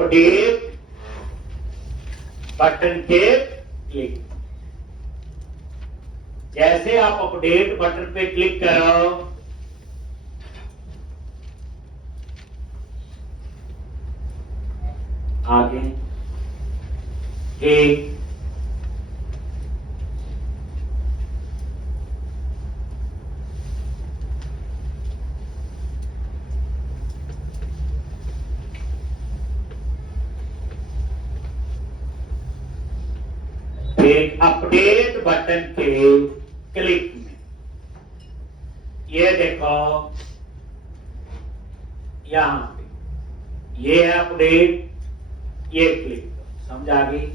Update button के click. जैसे आप अपडेट बटन पे क्लिक करो, आगे एक अपडेट बटन के क्लिक में ये देखो, यहां पे ये है अपडेट, ये क्लिक समझ आ गई।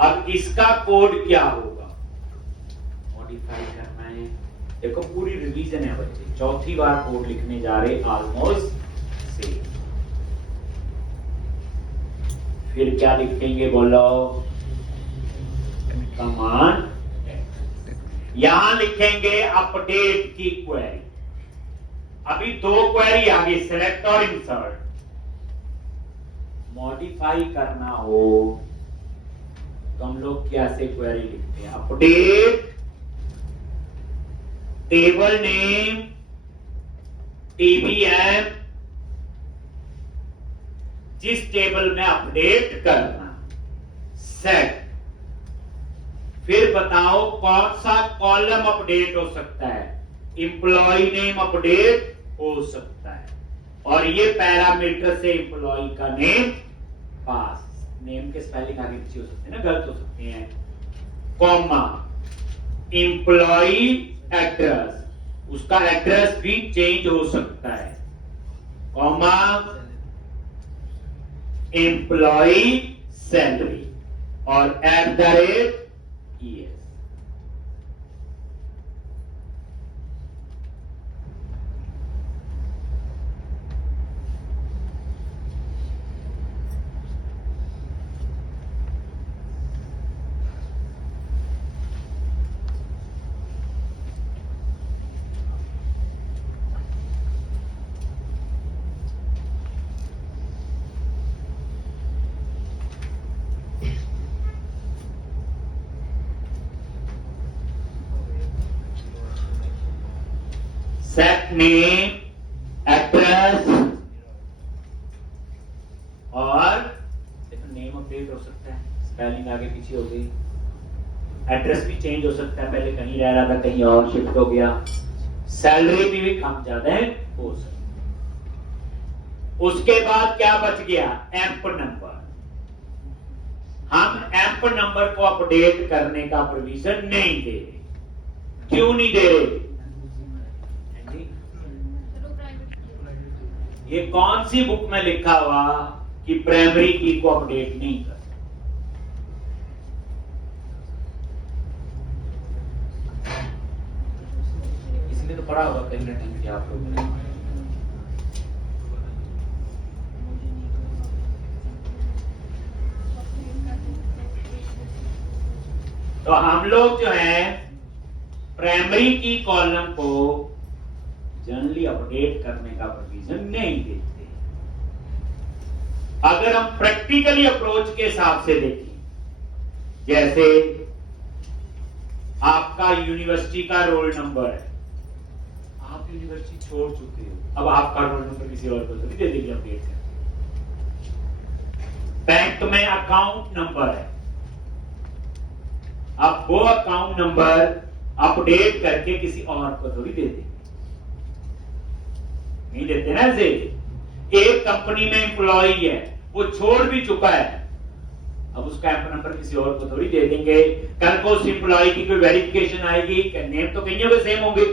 अब इसका कोड क्या होगा, मॉडिफाई करना है। देखो पूरी रिवीजन है बच्चे, चौथी बार कोड लिखने जा रहे, ऑलमोस्ट सेम। फिर क्या लिखेंगे बोलो, कमांड, यहां लिखेंगे अपडेट की क्वेरी। अभी दो क्वेरी आ गई, सेलेक्ट और इंसर्ट। मॉडिफाई करना हो तो हम लोग कैसे क्वेरी लिखते हैं, अपडेट टेबल नेम TBM, जिस टेबल में अपडेट करना, सेट। फिर बताओ कौन सा कॉलम अपडेट हो सकता है, एम्प्लॉय नेम अपडेट हो सकता है, और ये पैरामीटर से एम्प्लॉय का नेम पास। नेम के स्पेलिंग आगे पीछे हो सकते हैं ना, गलत हो सकते हैं। कॉमा एम्प्लॉय एड्रेस, उसका एड्रेस भी चेंज हो सकता है। कॉमा एम्प्लॉय सैलरी और @ ES। सेट नेम, एड्रेस, और देखो नेम अपडेट हो सकता है, स्पेलिंग आगे पीछे हो गई। एड्रेस भी चेंज हो सकता है, पहले कहीं रह रहा था कहीं और शिफ्ट हो गया। सैलरी भी कम ज्यादा हो सकता है। उसके बाद क्या बच गया, एम्प नंबर। हम एम्प नंबर को अपडेट करने का प्रोविजन नहीं दे रहे। क्यों नहीं दे रहे, ये कौन सी बुक में लिखा हुआ कि प्राइमरी की को अपडेट नहीं कर, इसलिए तो पढ़ा होगा कहीं ना कहीं आप लोगों ने। तो हम लोग जो है प्राइमरी की कॉलम को जनरली अपडेट करने का प्रोविजन नहीं देते। अगर हम प्रैक्टिकली अप्रोच के हिसाब से देखें, जैसे आपका यूनिवर्सिटी का रोल नंबर है, आप यूनिवर्सिटी छोड़ चुके हो, अब आपका रोल नंबर किसी और को थोड़ी दे देंगे अपडेट कर। बैंक में अकाउंट नंबर है, आप वो अकाउंट नंबर अपडेट करके किसी और को थोड़ी दे देंगे, नहीं देते ना। ऐसे एक कंपनी में एम्प्लॉय है, वो छोड़ भी चुका है, अब उसका एम्प नंबर किसी और को थोड़ी दे देंगे। कल को उस एम्प्लॉय की कोई वेरिफिकेशन आएगी, नेम तो कहीं के सेम होंगे।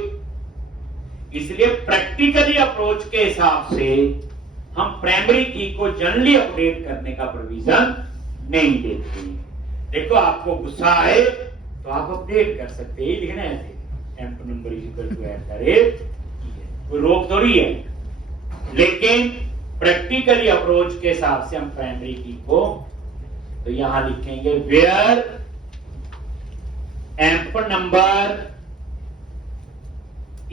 इसलिए प्रैक्टिकली अप्रोच के हिसाब से हम प्राइमरी की को जनरली अपडेट करने का प्रोविजन नहीं देते। देखो आपको गुस्सा आए तो आप अपडेट कर सकते हैं, लिखना है ऐसे, एम्प नंबर इक्वल टू @ कोई रोक थोड़ी है। लेकिन प्रैक्टिकली अप्रोच के हिसाब से हम प्राइमरी की को तो यहां लिखेंगे वेयर एम्प नंबर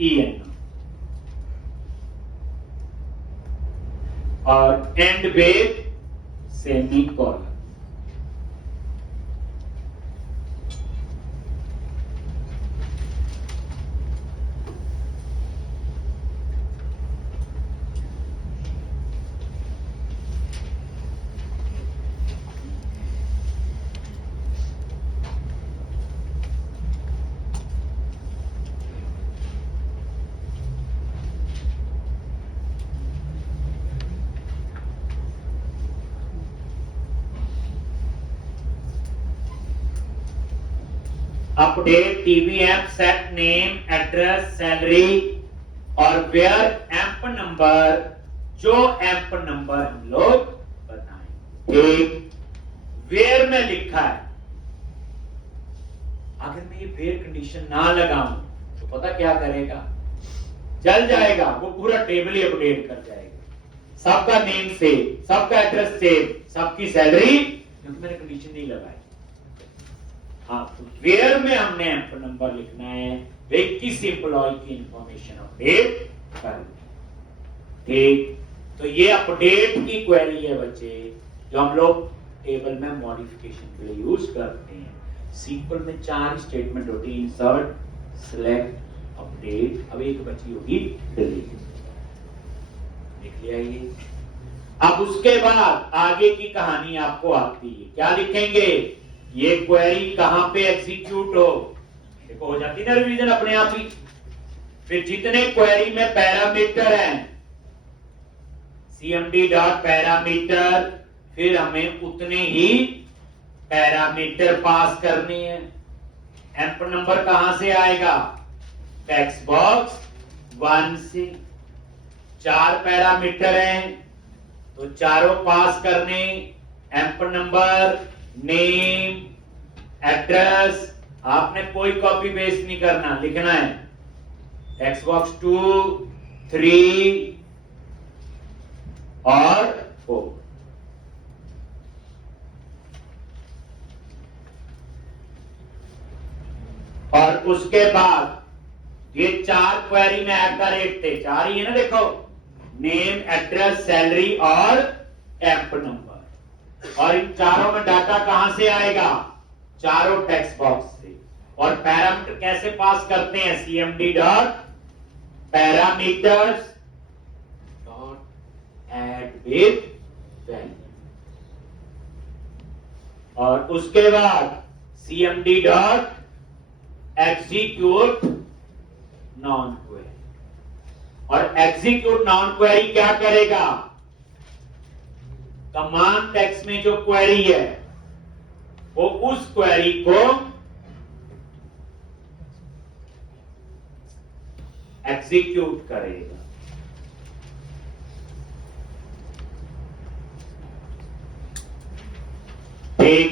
EN और and with semicolon. Update TVM set name address salary और वेयर एम्प नंबर, जो एम्प नंबर हम लोग बताएं। एक वेयर में लिखा है, अगर मैं ये वेयर कंडीशन ना लगाऊं तो पता क्या करेगा, जल जाएगा, वो पूरा टेबल ही अपडेट कर जाएगा। सबका नेम सेम, सबका एड्रेस सेम, सबकी सैलरी, क्योंकि मैंने कंडीशन नहीं लगाई। हाँ, तो वेयर में हमने एम्प नंबर लिखना है, वे किस एम्प्लॉय की इंफॉर्मेशन अपडेट कर। ठीक, तो ये अपडेट की क्वेरी है बच्चे, जो हम लोग टेबल में मॉडिफिकेशन के लिए यूज करते हैं। सीक्वल में 4 स्टेटमेंट होती है, इंसर्ट, सिलेक्ट, अपडेट, अब एक बची होगी डिलीट। लिख लिया ये। अब उसके बाद आगे की कहानी आपको आती है, क्या लिखेंगे, ये क्वेरी कहां पे एग्जीक्यूट हो, देखो हो जाती ना रिवीजन अपने आप ही। फिर जितने क्वेरी में पैरामीटर हैं, cmd डॉट पैरामीटर, फिर हमें उतने ही पैरामीटर पास करने हैं। एम्प नंबर कहां से आएगा, टेक्स्ट बॉक्स 1 से। 4 पैरामीटर हैं तो चारों पास करने, एम्प नंबर, नेम, एड्रेस, आपने कोई कॉपी पेस्ट नहीं करना, लिखना है टेक्स्ट बॉक्स 2, 3 और 4। और उसके बाद ये 4 क्वेरी में एट द रेट थे, 4 ही है ना, देखो नेम, एड्रेस, सैलरी और एम्प नंबर। और इन चारों में डाटा कहां से आएगा, चारों टेक्स्ट बॉक्स से। और पैरामीटर कैसे पास करते हैं, cmd dot parameters dot add with value. और उसके बाद cmd dot execute non query. और एग्जीक्यूट नॉन क्वेरी क्या करेगा, कमांड टेक्स्ट में जो क्वेरी है वो उस क्वेरी को एग्जीक्यूट करेगा। ठीक,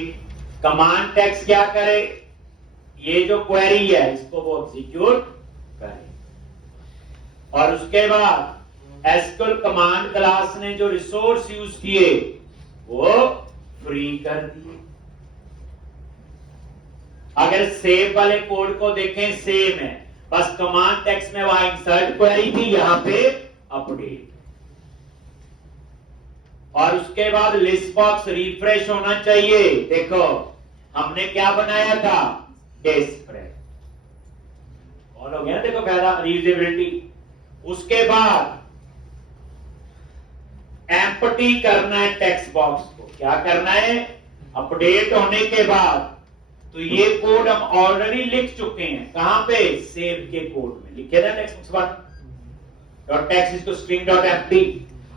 कमांड टेक्स्ट क्या करे, ये जो क्वेरी है इसको वो एग्जीक्यूट करे। और उसके बाद एसक्यूएल कमांड क्लास ने जो रिसोर्स यूज किए वो फ्री कर दिए। अगर सेव वाले कोड को देखें, सेम है, बस कमांड टेक्स्ट में वहां इंसर्ट क्वेरी थी, यहां पे अपडेट। और उसके बाद लिस्ट बॉक्स रिफ्रेश होना चाहिए। देखो हमने क्या बनाया था, डेस्परेट, और हो गया देखो फायदा, रीयूजेबिलिटी। उसके बाद एम्प्टी करना है टेक्स्ट बॉक्स को, क्या करना है, अपडेट होने के बाद। तो ये कोड हम ऑलरेडी लिख चुके हैं, कहां पे, सेव के कोड में लिखे था टेक्स्ट बॉक्स डॉट टेक्स्ट इसको स्ट्रिंग डॉट एम्प्टी।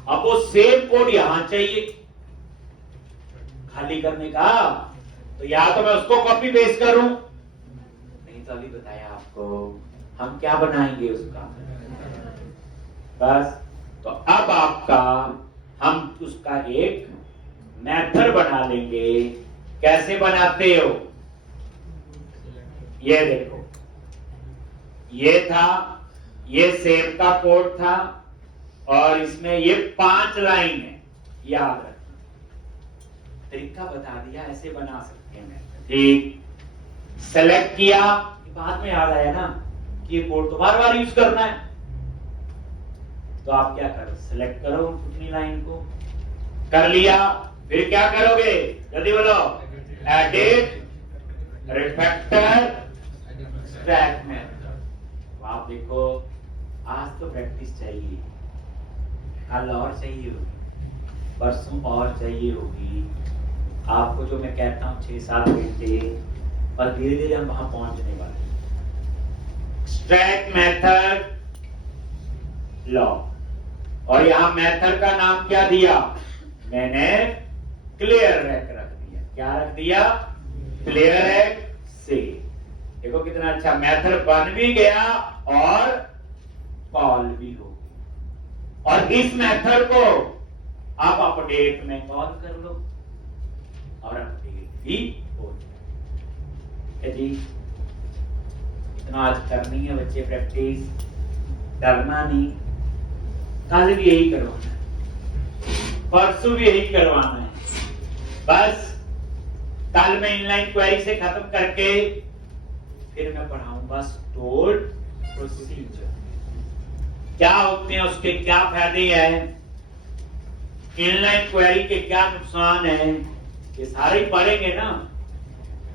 अब वो सेव कोड यहां चाहिए खाली करने का, तो या तो मैं उसको कॉपी पेस्ट करूं, नहीं तो अभी बताया आपको हम क्या बनाएंगे उसका, बस। तो अब आपका हम उसका एक मेथड बना लेंगे। कैसे बनाते हो, ये देखो, ये था, ये सेव का कोड था, और इसमें ये 5 लाइन है, याद रखना। तरीका बता दिया, ऐसे बना सकते हैं मेथड। ठीक, सेलेक्ट किया, बाद में याद आया ना कि ये कोड तो बार बार यूज करना है, तो आप क्या करो, सिलेक्ट करो उतनी लाइन को, कर लिया, फिर क्या करोगे, जल्दी बोलो, एडिट, रिफैक्टर, एक्सट्रैक्ट में। आप देखो, आज तो प्रैक्टिस चाहिए, कल और चाहिए होगी, परसों और चाहिए होगी। आपको जो मैं कहता हूं 6-7 घंटे, पर धीरे धीरे हम वहां पहुंचने वाले। एक्सट्रैक्ट मेथड लॉ, और यहां मेथड का नाम क्या दिया मैंने, क्लियर रैक रख दिया। क्या रख दिया, क्लियर रैक से। देखो कितना अच्छा मेथड बन भी गया और कॉल भी हो गई। और इस मेथड को आप अपडेट में कॉल कर लो और अपडेट भी हो जाए जी। इतना आज करनी है बच्चे प्रैक्टिस, डरना नहीं। कल भी यही करवाना है, परसों भी यही करवाना है। बस कल मैं इनलाइन क्वेरी से खत्म करके फिर मैं पढ़ाऊंगा स्टोर्ड प्रोसीजर। क्या होते हैं, उसके क्या फायदे हैं, इनलाइन क्वेरी के क्या नुकसान है, ये सारे ही पढ़ेंगे ना।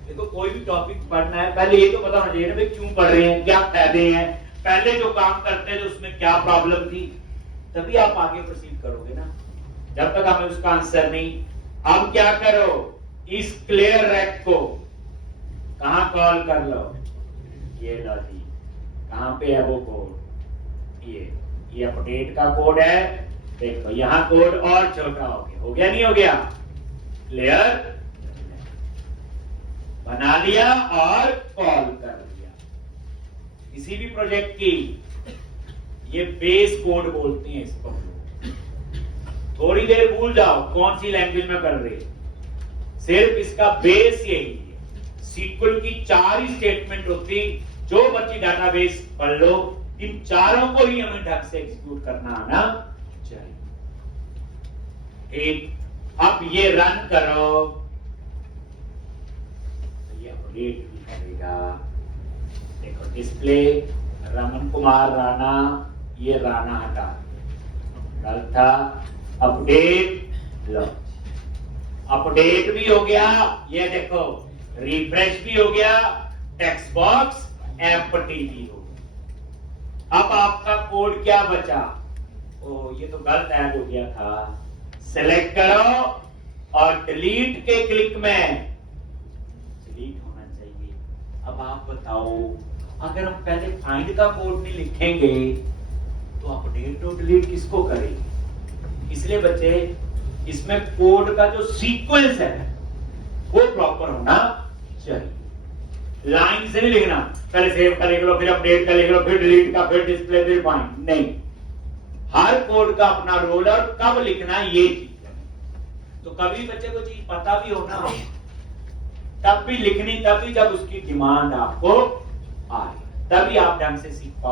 देखो कोई भी टॉपिक पढ़ना है, पहले ये तो पता होना चाहिए ना भाई क्यों पढ़ रहे हैं, क्या फायदे हैं, पहले जो काम करते हैं तो उसमें क्या प्रॉब्लम थी, तभी आप आगे प्रोसीड करोगे ना। जब तक हमें उसका आंसर नहीं। अब क्या करो, इस क्लियर रैक को कहां कॉल कर लो, ये लो जी, कहां पे है वो कोड, ये अपडेट का कोड है। देखो यहां कोड और छोटा हो गया नहीं हो गया, क्लियर बना लिया और कॉल कर लिया। किसी भी प्रोजेक्ट की ये बेस कोड बोलते हैं इसको। थोड़ी देर भूल जाओ कौन सी लैंग्वेज में कर रहे हैं, सिर्फ इसका बेस यही है। सीक्वल की 4 ही स्टेटमेंट होती, जो बच्ची डाटाबेस पढ़ लो, इन चारों को ही हमें ढंग से एग्जीक्यूट करना आना चाहिए। ठीक, अब ये रन करो, ये अपडेट भी करेगा। देखो डिस्प्ले रमन कुमार राणा, ये राणा हटा, गलत था, अपडेट लो, अपडेट भी हो गया। ये देखो रिफ्रेश भी हो गया, टेक्स्ट बॉक्स एम्प्टी भी हो गया। अब आपका कोड क्या बचा, ओ ये तो गलत ऐड हो गया था, सेलेक्ट करो और डिलीट के क्लिक में डिलीट होना चाहिए। अब आप बताओ, अगर हम पहले फाइंड का कोड नहीं लिखेंगे तो अपडेट और डिलीट किसको करेंगे। इसलिए बच्चे इसमें कोड का जो सीक्वेंस है वो प्रॉपर होना चाहिए। लाइन से नहीं लिखना, पहले सेव का लिख लो, फिर अपडेट का लिख लो, फिर डिलीट का, फिर डिस्प्ले, फिर फाइंड, नहीं। हर कोड का अपना रोल और कब लिखना ये चीज है। तो कभी बच्चे को चीज पता भी होना, तब भी लिखनी, तभी जब उसकी डिमांड आपको आए, तभी आप ढंग से सीख पाओ।